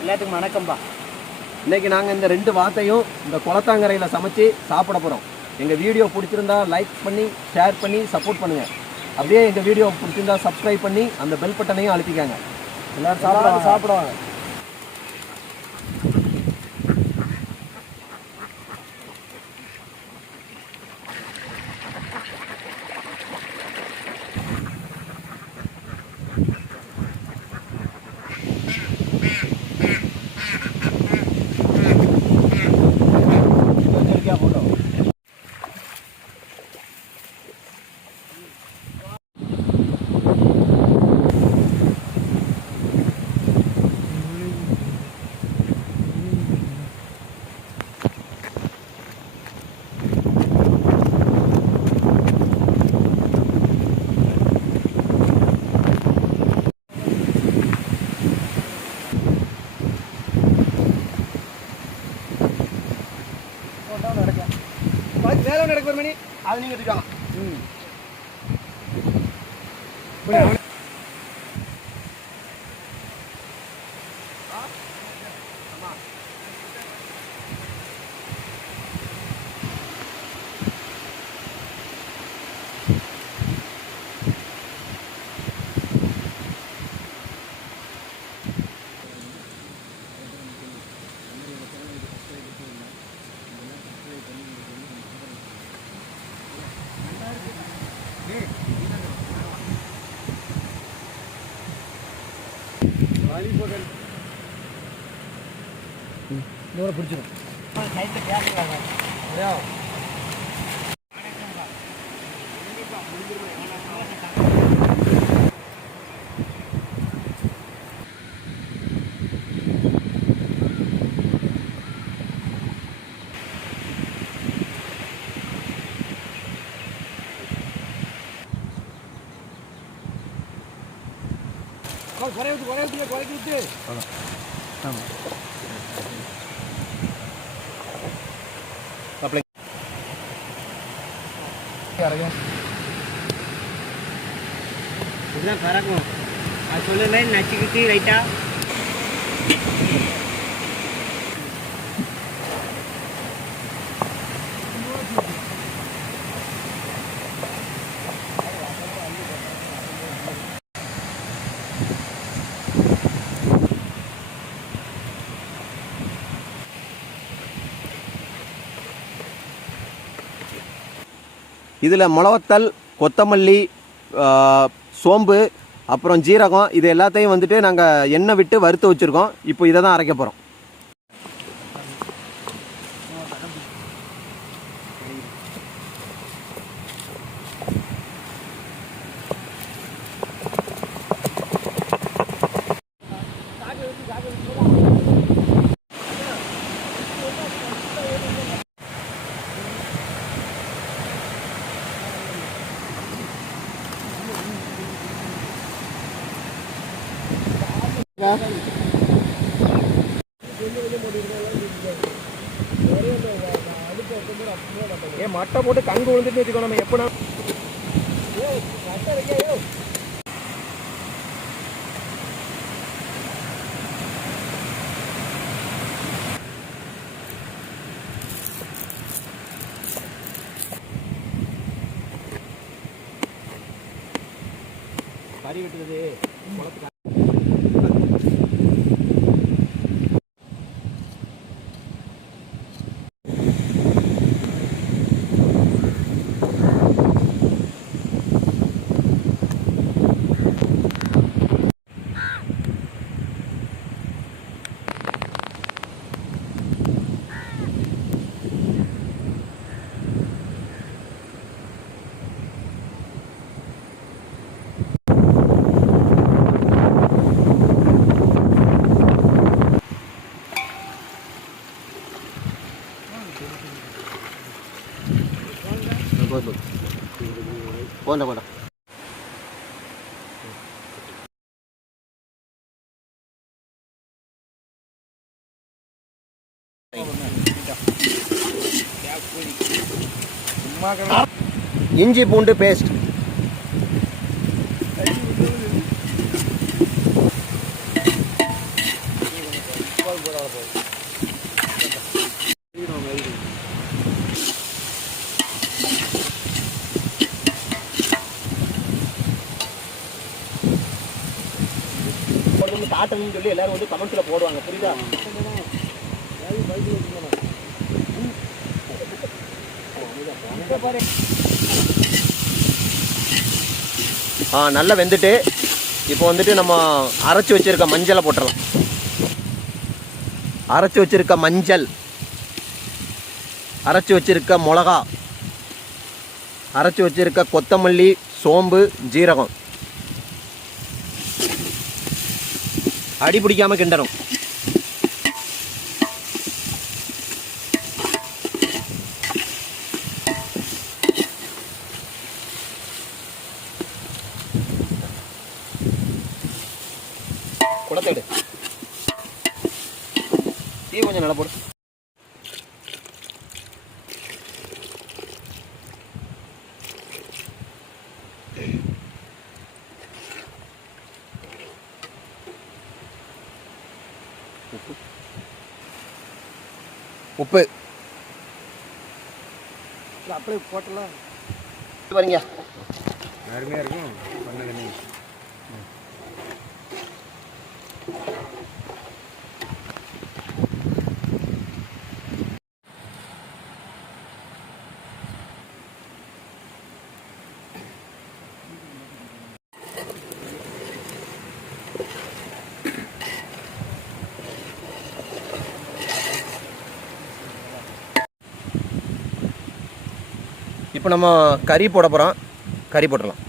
எல்லாத்துக்கும் வணக்கம்பா. இன்றைக்கி நாங்கள் இந்த 2 வாத்தையும் இந்த குளத்தாங்கரையில் சமைச்சு சாப்பிட போகிறோம். எங்கள் வீடியோ பிடிச்சிருந்தா லைக் பண்ணி ஷேர் பண்ணி சப்போர்ட் பண்ணுங்கள். அப்படியே எங்கள் வீடியோ பிடிச்சிருந்தா சப்ஸ்கிரைப் பண்ணி அந்த பெல் பட்டனையும் அழுத்திக்காங்க. எல்லோரும் சாப்பிடுவாங்க. வேலை நடக்க ஒரு மணி அது நீங்கள் எடுக்கலாம். பிடிச்சிடும். குறைக்கு விட்டு இப்படிதான் கறக்கும். அது சொல்ல மாதிரி நச்சுக்கிட்டு ரைட்டா இதில் மிளவத்தல், கொத்தமல்லி, சோம்பு, அப்புறம் ஜீரகம் இது எல்லாத்தையும் வந்துட்டு நாங்கள் எண்ணெய் விட்டு வறுத்து வச்சுருக்கோம். இப்போ இதை தான் அரைக்க போகிறோம். மட்டை போட்டு கங்கு விழுந்துட்டு வச்சுக்கோ. நம்ம எப்போ கறி வெட்டுறது குளத்துக்கு போண்டா போண்டா இஞ்சி பூண்டு பேஸ்ட், காட்டணும்னு சொல்லி எல்லாரும் வந்து கமெண்ட்ஸ்ல போடுவாங்க, புரியுதா? நல்லா வெந்துட்டு இப்போ வந்துட்டு நம்ம அரைச்சி வச்சிருக்க மஞ்சளை போட்டுடலாம். அரைச்சி வச்சிருக்க மஞ்சள், அரைச்சி வச்சிருக்க மிளகா, அரைச்சி வச்சிருக்க கொத்தமல்லி, சோம்பு, ஜீரகம் அடி பிடிக்காம கிண்டணும். குடத்தேடு டீ கொஞ்சம் நல்லா போடு. உப்பு அப்படியே போட்டலாம் பாருங்க, அருமையாக இருக்கும். பண்ணது இப்போ நம்ம கறி போட போகிறோம். கறி போட்டுடலாம்.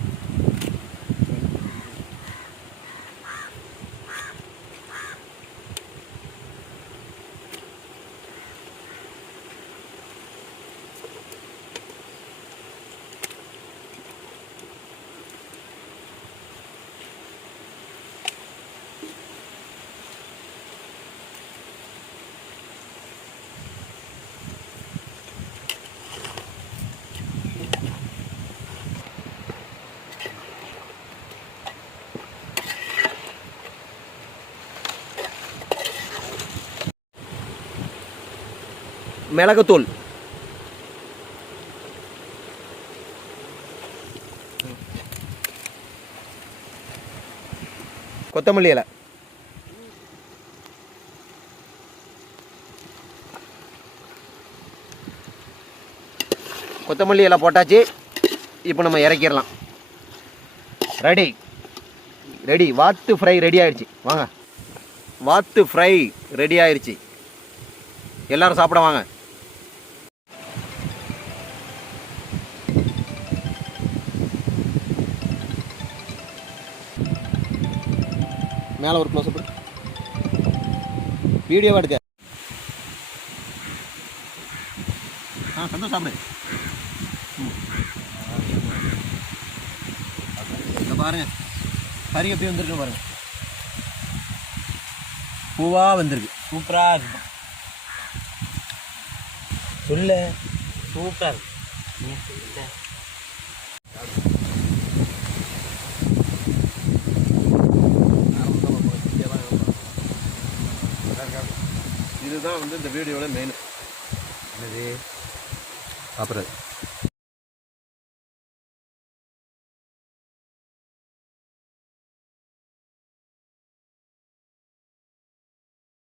மிளகுத்தூள், கொத்தமல்லி இலை, கொத்தமல்லி இலை போட்டாச்சு. இப்போ நம்ம இறக்கிடலாம். Ready ready. வாத்து ஃப்ரை ரெடி ஆயிடுச்சு. வாங்க, வாத்து ஃப்ரை ரெடி ஆயிடுச்சு. எல்லாரும் சாப்பிட வாங்க. மேலே ஒரு க்ளோஸ் அப் வீடியோவாக எடுக்க. சந்தோஷம் சாப்பிடு. இங்கே பாருங்க, கறி எப்படி வந்திருக்கு பாருங்க. பூவாக வந்திருக்கு. சூப்பராக இருக்கும். சொல்ல சூப்பர். இதுதான் வந்து இந்த வீடியோவில் மெயின். என்னது சாப்பிட்றது.